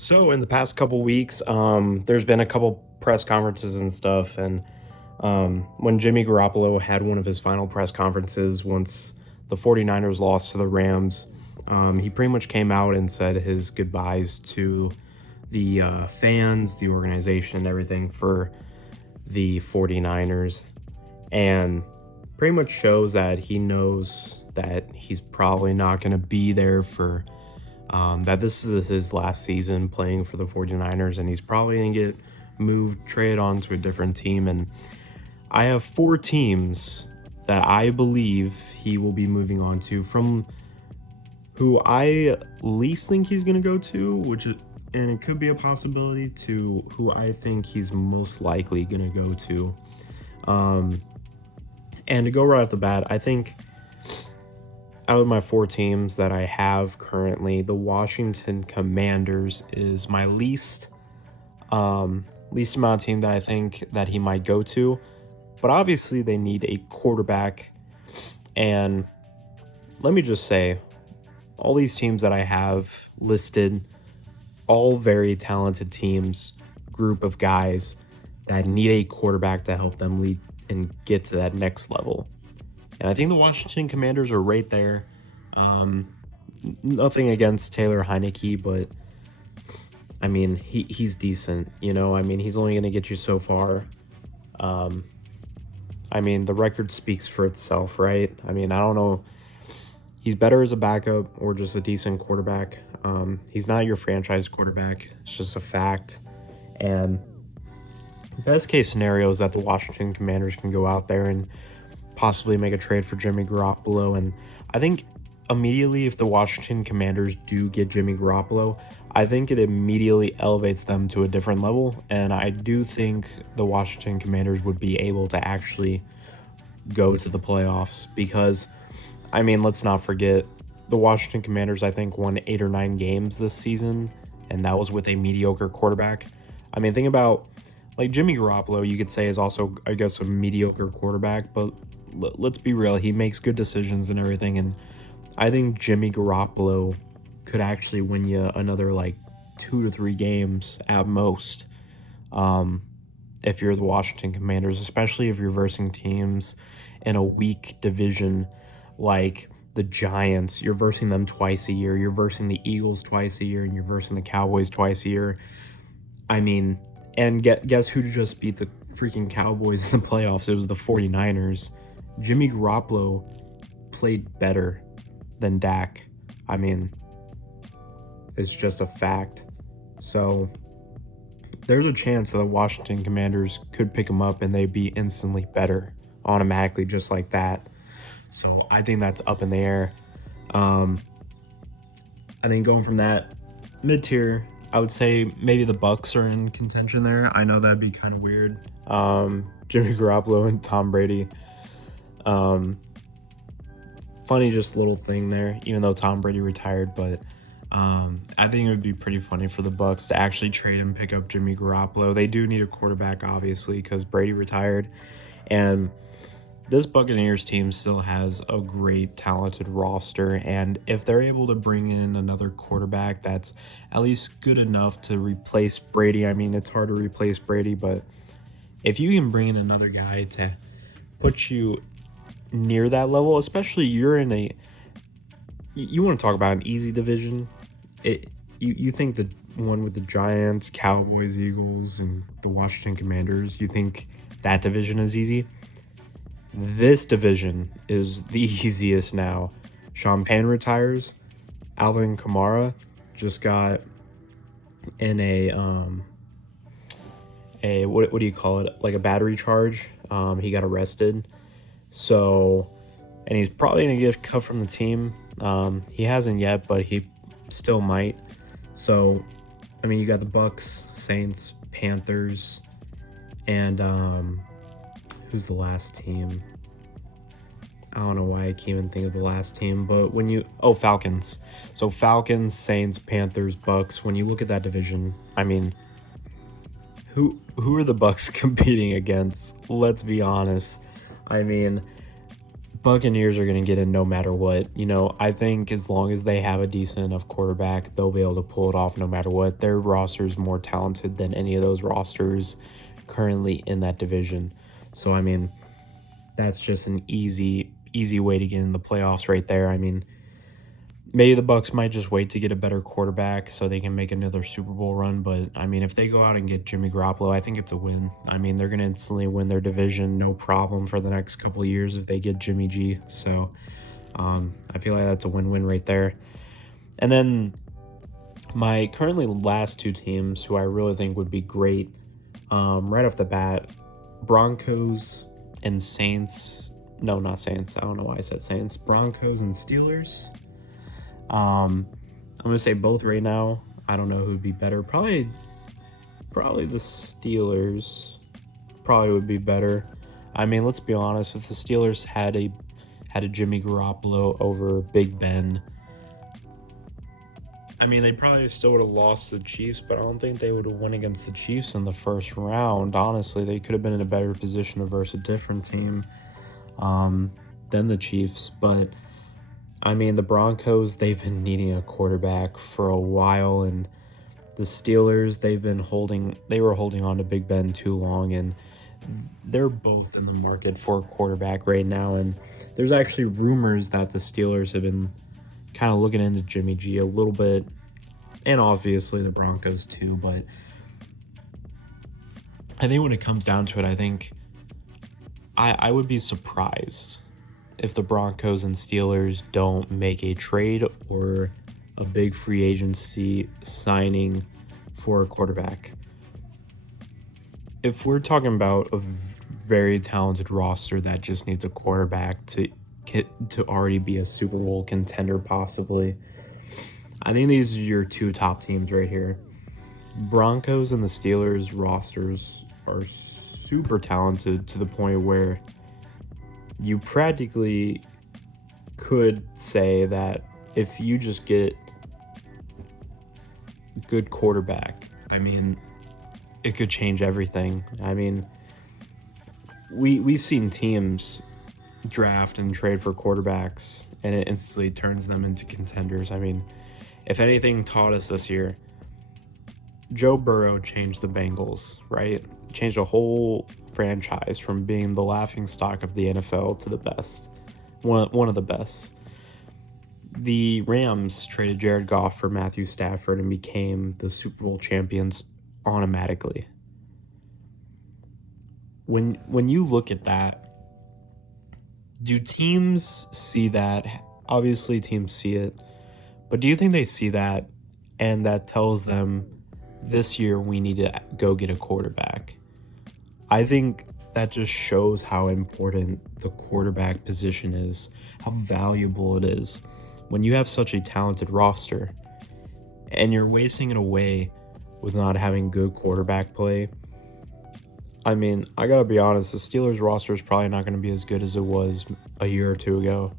So in the past couple weeks, there's been a couple press conferences and stuff, and when Jimmy Garoppolo had one of his final press conferences once the 49ers lost to the Rams, he pretty much came out and said his goodbyes to the fans, the organization, everything for the 49ers, and pretty much shows that he knows that he's probably not going to be there for that this is his last season playing for the 49ers, and he's probably going to get moved, traded on to a different team. And I have four teams that I believe he will be moving on to, from who I least think he's going to go to, which is, and it could be a possibility, to who I think he's most likely going to go to. Um, and to go right off the bat, I think out of my four teams that I have currently, the Washington Commanders is my least amount of team that I think that he might go to. But obviously they need a quarterback. And let me just say, all these teams that I have listed, all very talented teams, group of guys that need a quarterback to help them lead and get to that next level. And I think the Washington Commanders are right there. Nothing against Taylor Heineke, but I mean, he's decent, you know? I mean, he's only going to get you so far. Um, I mean, the record speaks for itself, right? I mean, I don't know. He's better as a backup or just a decent quarterback. He's not your franchise quarterback. It's just a fact. And best case scenario is that the Washington Commanders can go out there and possibly make a trade for Jimmy Garoppolo. And I think immediately, if the Washington Commanders do get Jimmy Garoppolo, I think it immediately elevates them to a different level. And I do think the Washington Commanders would be able to actually go to the playoffs because, I mean, let's not forget, the Washington Commanders, I think, won 8 or 9 games this season, and that was with a mediocre quarterback. I mean, think about, like, Jimmy Garoppolo, you could say, is also, I guess, a mediocre quarterback, but let's be real, he makes good decisions and everything, and I think Jimmy Garoppolo could actually win you another, like, 2 to 3 games at most, if you're the Washington Commanders, especially if you're versing teams in a weak division like the Giants. You're versing them twice a year. You're versing the Eagles twice a year, and you're versing the Cowboys twice a year. I mean, and guess who just beat the freaking Cowboys in the playoffs? It was the 49ers. Jimmy Garoppolo played better than Dak. I mean, it's just a fact. So there's a chance that the Washington Commanders could pick him up and they'd be instantly better automatically just like that. So I think that's up in the air. I think going from that mid-tier, I would say maybe the Bucks are in contention there. I know that'd be kind of weird. Jimmy Garoppolo and Tom Brady. Funny just little thing there, even though Tom Brady retired, but I think it would be pretty funny for the Bucks to actually trade and pick up Jimmy Garoppolo. They do need a quarterback, obviously, because Brady retired, and this Buccaneers team still has a great, talented roster, and if they're able to bring in another quarterback that's at least good enough to replace Brady, I mean, it's hard to replace Brady, but if you can bring in another guy to put you near that level, especially you're in a, you want to talk about an easy division. You think the one with the Giants, Cowboys, Eagles, and the Washington Commanders, you think that division is easy? This division is the easiest now. Sean Payne retires. Alvin Kamara just got in a what do you call it? Like a battery charge. He got arrested. So, and he's probably gonna get cut from the team. He hasn't yet, but he still might. So, I mean, you got the Bucks, Saints, Panthers, and who's the last team? I don't know why I can't even think of the last team, but when you, Falcons. So Falcons, Saints, Panthers, Bucks. When you look at that division, I mean, who are the Bucks competing against? Let's be honest. I mean, Buccaneers are going to get in no matter what. I think as long as they have a decent enough quarterback, they'll be able to pull it off no matter what. Their roster is more talented than any of those rosters currently in that division. So, that's just an easy way to get in the playoffs right there. Maybe the Bucks might just wait to get a better quarterback so they can make another Super Bowl run. But if they go out and get Jimmy Garoppolo, I think it's a win. They're gonna instantly win their division, no problem for the next couple of years if they get Jimmy G. So I feel like that's a win-win right there. And then my currently last two teams who I really think would be great, right off the bat, Broncos and Saints. No, not Saints. I don't know why I said Saints. Broncos and Steelers. I'm gonna say both right now. I don't know who'd be better. Probably the Steelers. Probably would be better. Let's be honest. If the Steelers had a Jimmy Garoppolo over Big Ben, they probably still would have lost to the Chiefs, but I don't think they would have won against the Chiefs in the first round. Honestly, they could have been in a better position versus a different team than the Chiefs. But the Broncos, they've been needing a quarterback for a while, and the Steelers, they were holding on to Big Ben too long, and they're both in the market for a quarterback right now. And there's actually rumors that the Steelers have been kind of looking into Jimmy G a little bit, and obviously the Broncos too. But I think when it comes down to it, I think I would be surprised if the Broncos and Steelers don't make a trade or a big free agency signing for a quarterback. If we're talking about a very talented roster that just needs a quarterback to already be a Super Bowl contender possibly, I think these are your two top teams right here. Broncos and the Steelers rosters are super talented to the point where you practically could say that if you just get a good quarterback, it could change everything. We've seen teams draft and trade for quarterbacks and it instantly turns them into contenders. If anything taught us this year, Joe Burrow changed the Bengals, right? Changed a whole franchise from being the laughingstock of the NFL to the best, one of the best. The Rams traded Jared Goff for Matthew Stafford and became the Super Bowl champions automatically. When you look at that, do teams see that? Obviously teams see it, but do you think they see that and that tells them this year we need to go get a quarterback? I think that just shows how important the quarterback position is, how valuable it is. When you have such a talented roster and you're wasting it away with not having good quarterback play, I gotta be honest, the Steelers roster is probably not going to be as good as it was a year or two ago.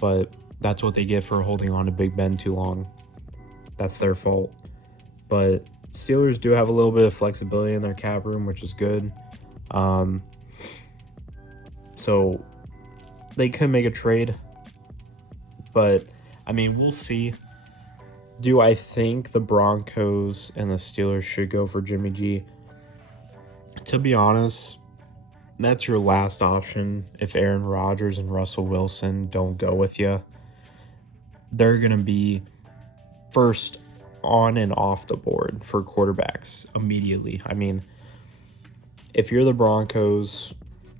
But that's what they get for holding on to Big Ben too long. That's their fault. But Steelers do have a little bit of flexibility in their cap room, which is good. So they could make a trade. But, we'll see. Do I think the Broncos and the Steelers should go for Jimmy G? To be honest, that's your last option if Aaron Rodgers and Russell Wilson don't go with you. They're going to be first on and off the board for quarterbacks immediately. If you're the Broncos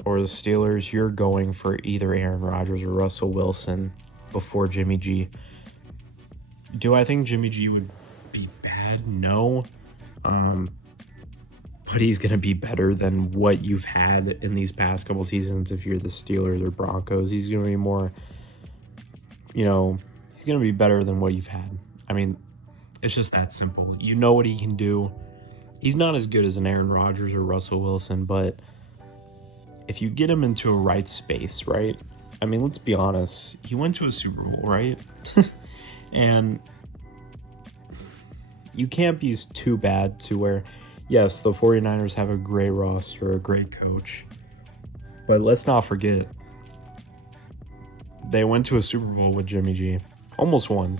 or the Steelers, you're going for either Aaron Rodgers or Russell Wilson before Jimmy G. Do I think Jimmy G would be bad? No. But he's going to be better than what you've had in these past couple seasons if you're the Steelers or Broncos. He's going to be more, he's going to be better than what you've had. It's just that simple. You know what he can do. He's not as good as an Aaron Rodgers or Russell Wilson, but if you get him into a right space, right? Let's be honest. He went to a Super Bowl, right? And you can't be too bad to where, yes, the 49ers have a great roster, a great coach. But let's not forget, They went to a Super Bowl with Jimmy G. Almost won.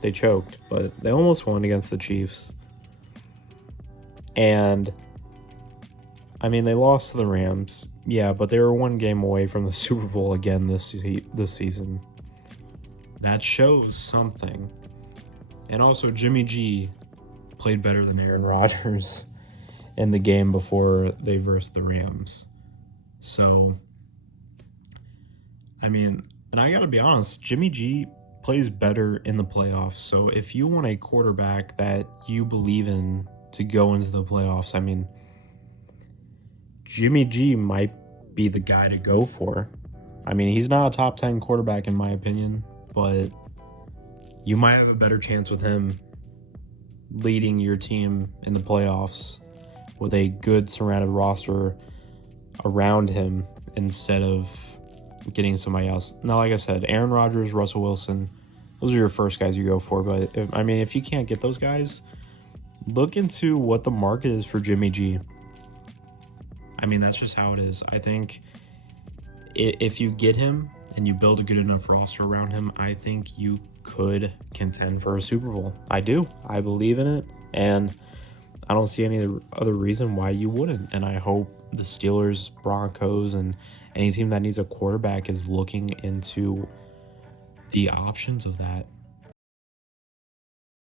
They choked, but they almost won against the Chiefs. And I mean, they lost to the Rams. Yeah, but they were one game away from the Super Bowl again this season. That shows something. And also, Jimmy G played better than Aaron Rodgers in the game before they versed the Rams. So, I mean, and I gotta be honest, Jimmy G plays better in the playoffs. So if you want a quarterback that you believe in to go into the playoffs, I mean, Jimmy G might be the guy to go for. I mean, he's not a top 10 quarterback in my opinion, but you might have a better chance with him leading your team in the playoffs with a good surrounded roster around him instead of getting somebody else. Now, like I said, Aaron Rodgers, Russell Wilson, those are your first guys you go for. But if you can't get those guys, look into what the market is for Jimmy G. I mean, that's just how it is. I think if you get him and you build a good enough roster around him, I think you could contend for a Super Bowl. I do. I believe in it. And I don't see any other reason why you wouldn't. And I hope the Steelers, Broncos, and any team that needs a quarterback is looking into the options of that.